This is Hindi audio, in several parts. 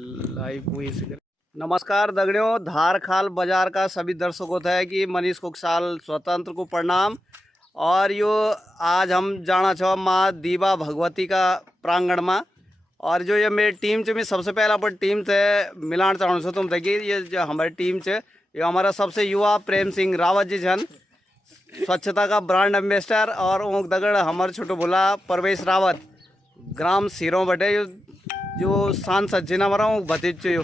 लाइव वही से नमस्कार दगड़ियों, धार खाल बाजार का सभी दर्शकों है कि मनीष कुकसाल स्वतंत्र को प्रणाम। और यो आज हम जाना छो माँ दीवा भगवती का प्रांगण में। और जो ये मेरी टीम मैं सबसे पहला अपन टीम से मिलान चाहूँ छो तुम थे कि ये जो हमारी टीम है ये हमारा सबसे युवा प्रेम सिंह रावत जी छन, स्वच्छता का ब्रांड एम्बेसडर। और ऊँक दगड़ हमारे छोटो भोला परवेश रावत ग्राम सिरों बटे जो सांसद जी हमारा भतीज यो।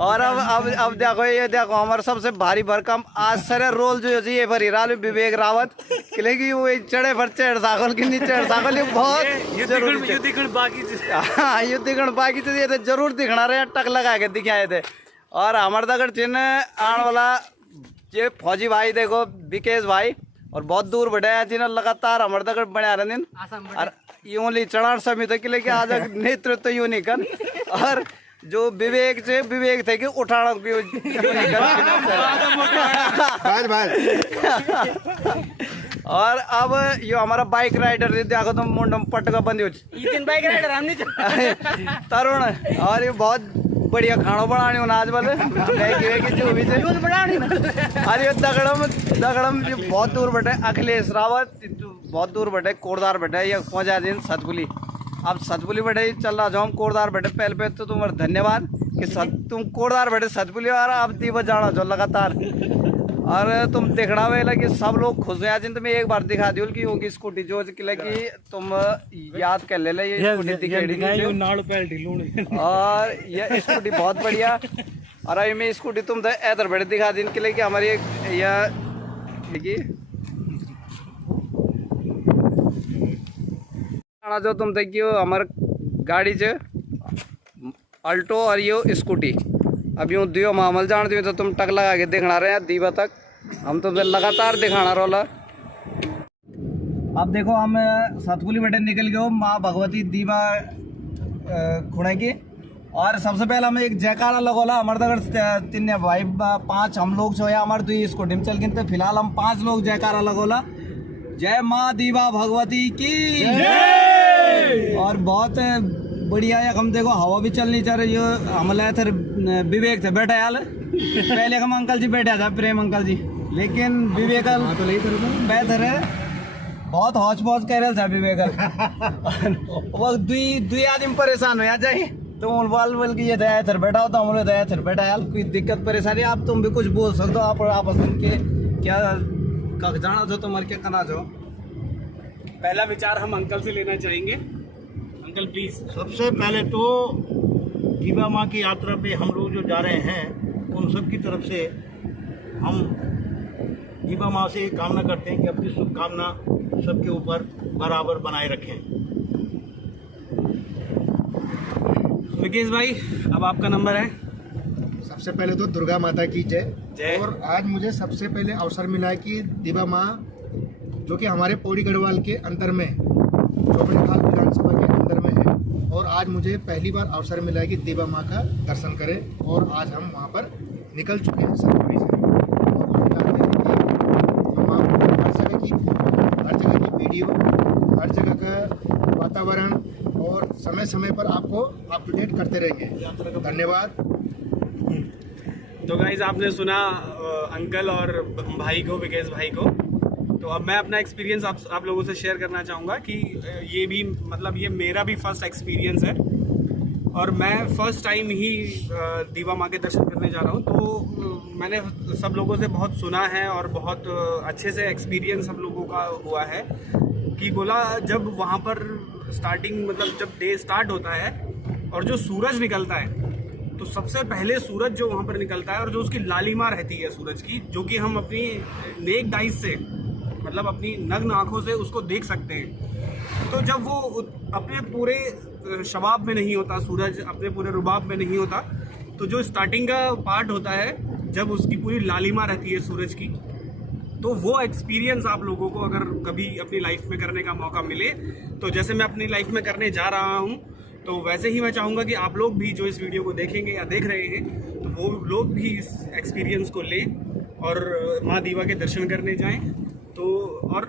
और अब देखो ये देखो हमारे सबसे भारी भरकम आश्चर्य रोल जो ये भरी राल विवेक रावत कि वो चढ़े पर चढ़ साकल की नहीं चढ़ साकल ये बहुत हाँ युद्ध दिखण बाकी ये तो जरूर दिखना रहे टक लगा के दिखाए थे। और हमारे दगड़ चिन्ह आने वाला ये फौजी भाई देखो विकेश भाई और बहुत दूर बढ़े जिन्हें लगातार हमारे तक बढ़िया रहे और यूं ली चढ़ान समिति के लिए आज नेतृत्व यूं नहीं कर। और जो विवेक थे कि उठाना भी यूं नहीं कर। और अब यो हमारा बाइक राइडर देखो तुम मुंडम पटका बंदी बाइक राइडर हम नहीं तरुण। और ये बहुत बढ़िया खाना बनानी आज वाले जो भी अरे दगड़म जो बहुत दूर बैठे अखिलेश रावत बहुत दूर बैठे कोरदार बैठे ये पहुंचा दिन सतपुली। अब सतपुली बैठे चल रहा जाओ कोरदार बैठे पहले तो तुम्हारा धन्यवाद कि तुम कोरदार बैठे सतपुली और अब दीवा जाना जो लगातार। और तुम देखना वेला कि सब लोग खुश हैं जिन तुम्हें एक बार दिखा दी कि होगी स्कूटी जो कि तुम याद कर ले ये स्कूटी दिखेगी। और ये स्कूटी बहुत बढ़िया। और अभी मैं स्कूटी तुम इधर बैठे दिखा दी कि हमारी जो तुम देखियो हमारे गाड़ी से अल्टो और ये स्कूटी अब यूँ दियो मामल जानती हो तो तुम टक लगा के दिखना रहे हैं दीवा तक हम तो लगातार दिखाना रोला। अब देखो हम सतपुली बैठे निकल गए माँ भगवती दीवा खुणे की। और सबसे पहले हमें एक जयकारा लगोला हमारे तक तीन भाई पांच हम लोग जो है हमारे तो स्कूटी में चल गए तो फिलहाल हम 5 लोग जयकारा लगोला। जय माँ दीवा भगवती की जय। और बहुत बढ़िया है हम देखो हवा भी चलनी चाह रही है। हमला थे विवेक थे बैठा यार पहले हम अंकल जी बैठा था प्रेम अंकल जी लेकिन विवेक बेहतर है बहुत हौच पौच कह रहे था विवेक वो दुई आदमी परेशान हो जाए तो बाल बोल के ये दया थर बैठा होता हम दया थर बैठा यार कोई दिक्कत परेशानी आप तुम भी कुछ बोल सकते हो आप आपस के क्या जाना छो तुम्हारे क्या करना छो। पहला विचार हम अंकल से लेना चाहेंगे। Uncle please. सबसे पहले तो दीवा माँ की यात्रा पे हम लोग जो जा रहे हैं उन सब की तरफ से हम दीवा माँ से कामना करते हैं कि अपनी शुभकामना सबके ऊपर बराबर बनाए रखें। विकेश भाई अब आपका नंबर है। सबसे पहले तो दुर्गा माता की जय। और आज मुझे सबसे पहले अवसर मिला है कि दीवा माँ जो कि हमारे पौड़ी गढ़वाल के अंदर में चौबनीखाल विधानसभा के अंदर में है और आज मुझे पहली बार अवसर मिला है कि दीवा माँ का दर्शन करें। और आज हम वहाँ पर निकल चुके हैं सतपुली से और हम जानते हैं कि हम आपको हर जगह की वीडियो हर जगह का वातावरण और समय समय पर आपको अप टू डेट करते रहेंगे। धन्यवाद। तो गाइज आपने सुना अंकल और भाई को विकेश भाई को। तो अब मैं अपना एक्सपीरियंस आप लोगों से शेयर करना चाहूँगा कि ये भी मतलब ये मेरा भी फर्स्ट एक्सपीरियंस है और मैं फर्स्ट टाइम ही दीवा माँ के दर्शन करने जा रहा हूँ। तो मैंने सब लोगों से बहुत सुना है और बहुत अच्छे से एक्सपीरियंस सब लोगों का हुआ है कि बोला जब वहाँ पर स्टार्टिंग मतलब जब डे स्टार्ट होता है और जो सूरज निकलता है तो सबसे पहले सूरज जो वहाँ पर निकलता है और जो उसकी लालिमा रहती है सूरज की जो कि हम अपनी नेक्ड आइज से मतलब अपनी नग्न आंखों से उसको देख सकते हैं। तो जब वो अपने पूरे शबाब में नहीं होता सूरज अपने पूरे रुबाब में नहीं होता तो जो स्टार्टिंग का पार्ट होता है जब उसकी पूरी लालिमा रहती है सूरज की तो वो एक्सपीरियंस आप लोगों को अगर कभी अपनी लाइफ में करने का मौका मिले तो जैसे मैं अपनी लाइफ में करने जा रहा हूँ तो वैसे ही मैं चाहूँगा कि आप लोग भी जो इस वीडियो को देखेंगे या देख रहे हैं तो वो लोग भी इस एक्सपीरियंस को लें और माँ दीवा के दर्शन करने जाएं। तो और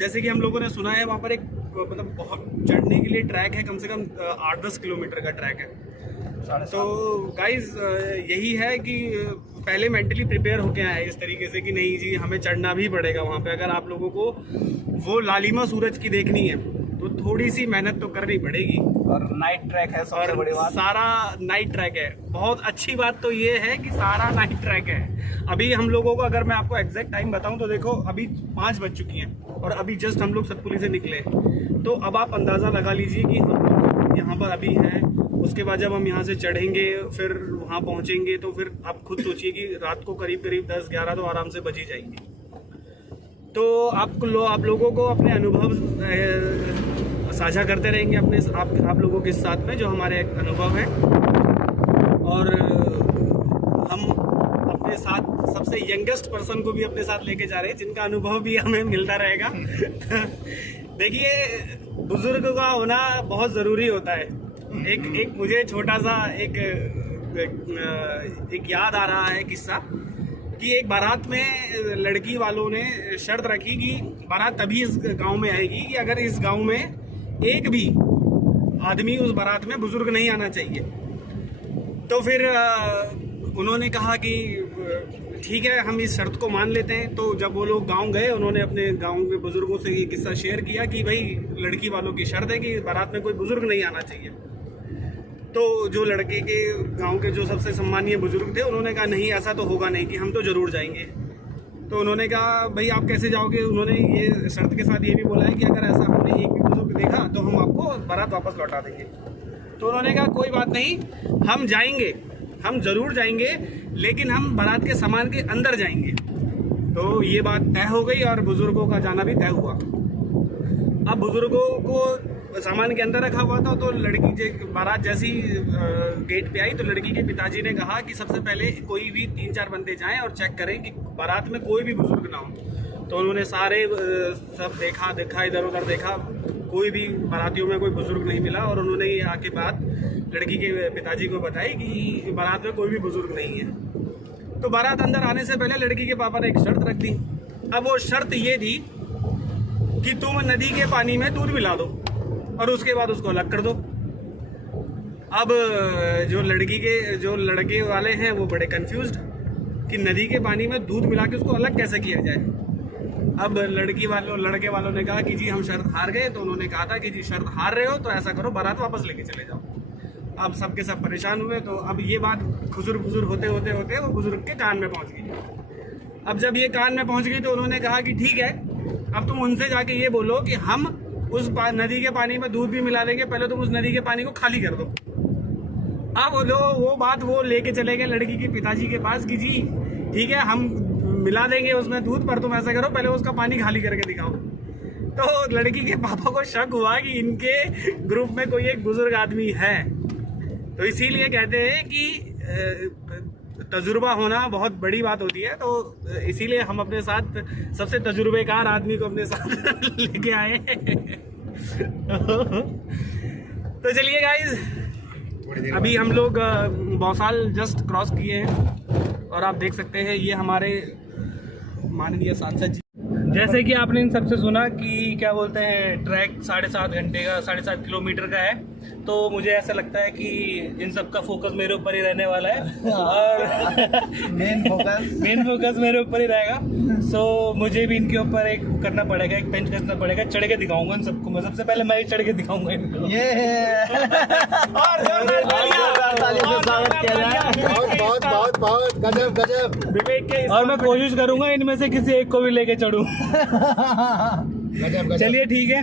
जैसे कि हम लोगों ने सुना है वहाँ पर एक मतलब बहुत चढ़ने के लिए ट्रैक है, कम से कम 8-10 किलोमीटर का ट्रैक है। तो गाइज यही है कि पहले मेंटली प्रिपेयर होके आए इस तरीके से कि नहीं जी हमें चढ़ना भी पड़ेगा वहाँ पे। अगर आप लोगों को वो लालिमा सूरज की देखनी है तो थोड़ी सी मेहनत तो करनी पड़ेगी। और नाइट ट्रैक है सबसे बड़ी बात, सारा नाइट ट्रैक है। बहुत अच्छी बात तो ये है कि सारा नाइट ट्रैक है। अभी हम लोगों को, अगर मैं आपको एग्जैक्ट टाइम बताऊं तो देखो अभी 5 बज चुकी हैं और अभी जस्ट हम लोग सतपुली से निकले। तो अब आप अंदाज़ा लगा लीजिए कि हम लोग यहाँ पर अभी हैं। उसके बाद जब हम यहाँ से चढ़ेंगे फिर वहाँ पहुँचेंगे तो फिर आप खुद सोचिए कि रात को करीब 10-11 तो आराम से बज ही जाएंगे। तो आप लोगों को अपने अनुभव साझा करते रहेंगे आप लोगों के साथ में जो हमारे अनुभव हैं, और हम अपने साथ सबसे यंगेस्ट पर्सन को भी अपने साथ लेके जा रहे हैं जिनका अनुभव भी हमें मिलता रहेगा। देखिए बुजुर्ग का होना बहुत ज़रूरी होता है। एक मुझे छोटा सा एक याद आ रहा है किस्सा कि एक बारात में लड़की वालों ने शर्त रखी कि बारात तभी इस गांव में आएगी कि अगर इस गांव में एक भी आदमी उस बारात में बुजुर्ग नहीं आना चाहिए। तो फिर उन्होंने कहा कि ठीक है हम इस शर्त को मान लेते हैं। तो जब वो लोग गांव गए उन्होंने अपने गांव के बुजुर्गों से ये किस्सा शेयर किया कि भाई लड़की वालों की शर्त है कि बारात में कोई बुजुर्ग नहीं आना चाहिए। तो जो लड़के के गांव के जो सबसे सम्मानीय बुजुर्ग थे उन्होंने कहा नहीं ऐसा तो होगा नहीं कि हम तो ज़रूर जाएंगे। तो उन्होंने कहा भाई आप कैसे जाओगे। उन्होंने ये शर्त के साथ ये भी बोला है कि अगर ऐसा हमने एक भी बुजुर्ग देखा तो हम आपको बारात वापस लौटा देंगे। तो उन्होंने कहा कोई बात नहीं, हम जाएंगे, हम ज़रूर जाएंगे, लेकिन हम बारात के सामान के अंदर जाएंगे। तो ये बात तय हो गई और बुजुर्गों का जाना भी तय हुआ। अब बुजुर्गों को सामान के अंदर रखा हुआ था। तो लड़की बारात जैसी गेट पे आई तो लड़की के पिताजी ने कहा कि सबसे पहले कोई भी 3-4 बंदे जाएं और चेक करें कि बारात में कोई भी बुजुर्ग ना हो। तो उन्होंने सारे सब देखा इधर उधर देखा, कोई भी बारातियों में कोई बुजुर्ग नहीं मिला। और उन्होंने ये आके बात लड़की के पिताजी को बताई कि बारात में कोई भी बुजुर्ग नहीं है। तो बारात अंदर आने से पहले लड़की के पापा ने एक शर्त रख दी। अब वो शर्त ये थी कि तुम नदी के पानी में दूध मिला दो और उसके बाद उसको अलग कर दो। अब जो लड़के वाले हैं वो बड़े कंफ्यूज्ड कि नदी के पानी में दूध मिला के उसको अलग कैसे किया जाए। अब लड़के वालों ने कहा कि जी हम शर्त हार गए। तो उन्होंने कहा था कि जी शर्त हार रहे हो तो ऐसा करो बारात वापस लेके चले जाओ। अब सबके सब परेशान हुए। तो अब ये बात खुजुर होते वो बुजुर्ग के कान में पहुंच गई। अब जब ये कान में पहुंच गई तो उन्होंने कहा कि ठीक है अब तुम उनसे जाके ये बोलो कि हम उस नदी के पानी में दूध भी मिला देंगे, पहले तुम उस नदी के पानी को खाली कर दो। अब वो बात वो लेके चले गए लड़की के पिताजी के पास कि जी ठीक है हम मिला देंगे उसमें दूध, पर तुम ऐसा करो पहले उसका पानी खाली करके दिखाओ। तो लड़की के पापा को शक हुआ कि इनके ग्रुप में कोई एक बुजुर्ग आदमी है। तो इसीलिए कहते हैं कि तजुर्बा होना बहुत बड़ी बात होती है। तो इसीलिए हम अपने साथ सबसे तजुर्बेकार आदमी को अपने साथ लेके आए। तो चलिए गाइज अभी हम लोग बौसाल जस्ट क्रॉस किए हैं और आप देख सकते हैं ये हमारे माननीय सांसद जी। जैसे कि आपने इन सबसे सुना कि क्या बोलते हैं ट्रैक 7.5 घंटे का 7.5 किलोमीटर का है। तो मुझे ऐसा लगता है कि इन सब का फोकस मेरे ऊपर ही रहने वाला है और मेन फोकस मेरे ऊपर ही रहेगा। सो मुझे भी इनके ऊपर एक करना पड़ेगा, एक बेंच करना पड़ेगा, चढ़ के दिखाऊंगा इन सबको। मैं सबसे पहले मैं ही चढ़ के दिखाऊंगा इनको। ये बहुत गजब विवेक के। और मैं कोशिश करूंगा इनमें से किसी एक को भी लेके चढ़ूं। चलिए ठीक है,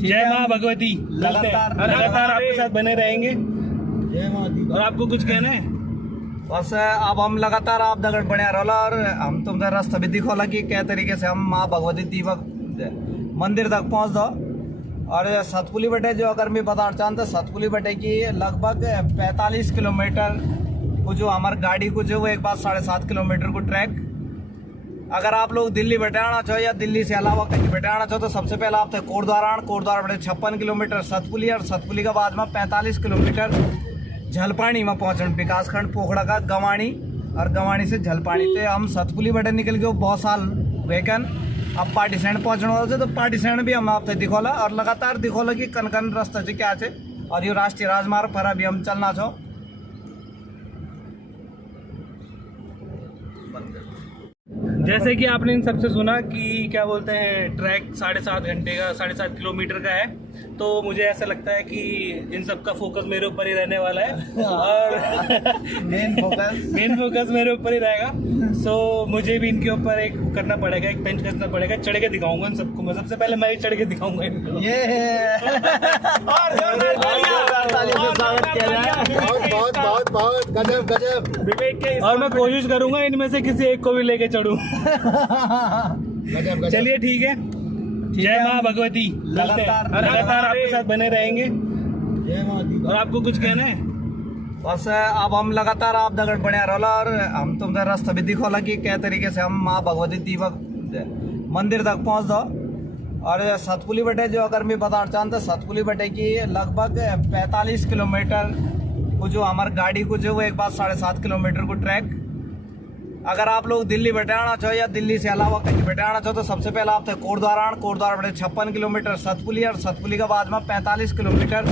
जय माँ भगवती। लगातार आपके साथ बने रहेंगे। और आपको कुछ कहना है? बस अब हम लगातार आप दगड़ बढ़िया रोला और हम तुमसे रास्ता भी दिखोला कि क्या तरीके से हम माँ भगवती दीपक मंदिर तक पहुँच दो। और सतपुली बटे जो अगर मैं बताना चाहता सतपुली बटे की लगभग 45 किलोमीटर को जो हमारी गाड़ी को जो वो एक बार 7.5 किलोमीटर को ट्रैक। अगर आप लोग दिल्ली बटे आना चाहो या दिल्ली से अलावा कहीं बटे आना चाहो तो सबसे पहले आप थे कोटद्वारा बटे 56 किलोमीटर सतपुली और सतपुली के बाद में 45 किलोमीटर झलपानी में पहुंचना विकासखंड पोखड़ा का गवाणी और गवाणी से झलपानी। तो हम सतपुली बटे निकल गए बहुत साल वेकन अब पार्टी सैंड पहुंचने वाले थे तो पार्टी सैंड भी हम आपसे दिखोला और लगातार दिखोला कि कन कन रास्ता से क्या है और ये राष्ट्रीय राजमार्ग पर अभी हम चलना छो। जैसे कि आपने इन सबसे सुना कि क्या बोलते हैं ट्रैक 7.5 घंटे का 7.5 किलोमीटर का है, तो मुझे ऐसा लगता है कि इन सब का फोकस मेरे ऊपर ही रहने वाला है और मेन फोकस मेरे ऊपर ही रहेगा। सो मुझे भी इनके ऊपर एक करना पड़ेगा, एक बेंच करना पड़ेगा, चढ़ के दिखाऊंगा इन सबको। मैं सबसे पहले मैं ही चढ़ के दिखाऊंगा इनको। ये बहुत बहुत बहुत गजब गजब और मैं कोशिश करूंगा इनमें से किसी एक को भी लेके चढ़ूं। गजब गजब। चलिए ठीक है, जय माँ भगवती। लगातार आपके साथ बने रहेंगे। और आपको कुछ कहना है? बस अब हम लगातार आप दगड़ बने रहा और हम तुमसे रास्ता भी दिखोला कि क्या तरीके से हम माँ भगवती दीपक मंदिर तक पहुंच दो। और सतपुली बटे जो अगर मैं बताना चाहता सतपुली बटे की लगभग 45 किलोमीटर को जो हमारी गाड़ी को जो वो एक बार 7.5 किलोमीटर को ट्रैक। अगर आप लोग दिल्ली बटे आना चाहो या दिल्ली से अलावा कहीं बटे आना चाहो तो सबसे पहले आप कोटद्वार बटे 56 किलोमीटर सतपुली और सतपुली के बाद में 45 किलोमीटर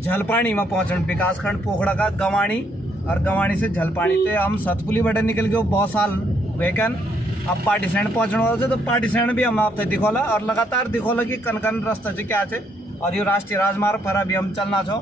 झलपानी में पहुंचना विकासखंड पोखड़ा का गवाणी और गवाणी से झलपानी। तो हम सतपुली बटे निकल गए बहुत साल वेकन। अब पार्टी सैंड पहुंचने वाले थे तो पार्टी सैंड भी हम आपसे दिखोला और लगातार दिखोला कि कन कन रास्ता से क्या है और ये राष्ट्रीय राजमार्ग पर अभी हम चलना छो।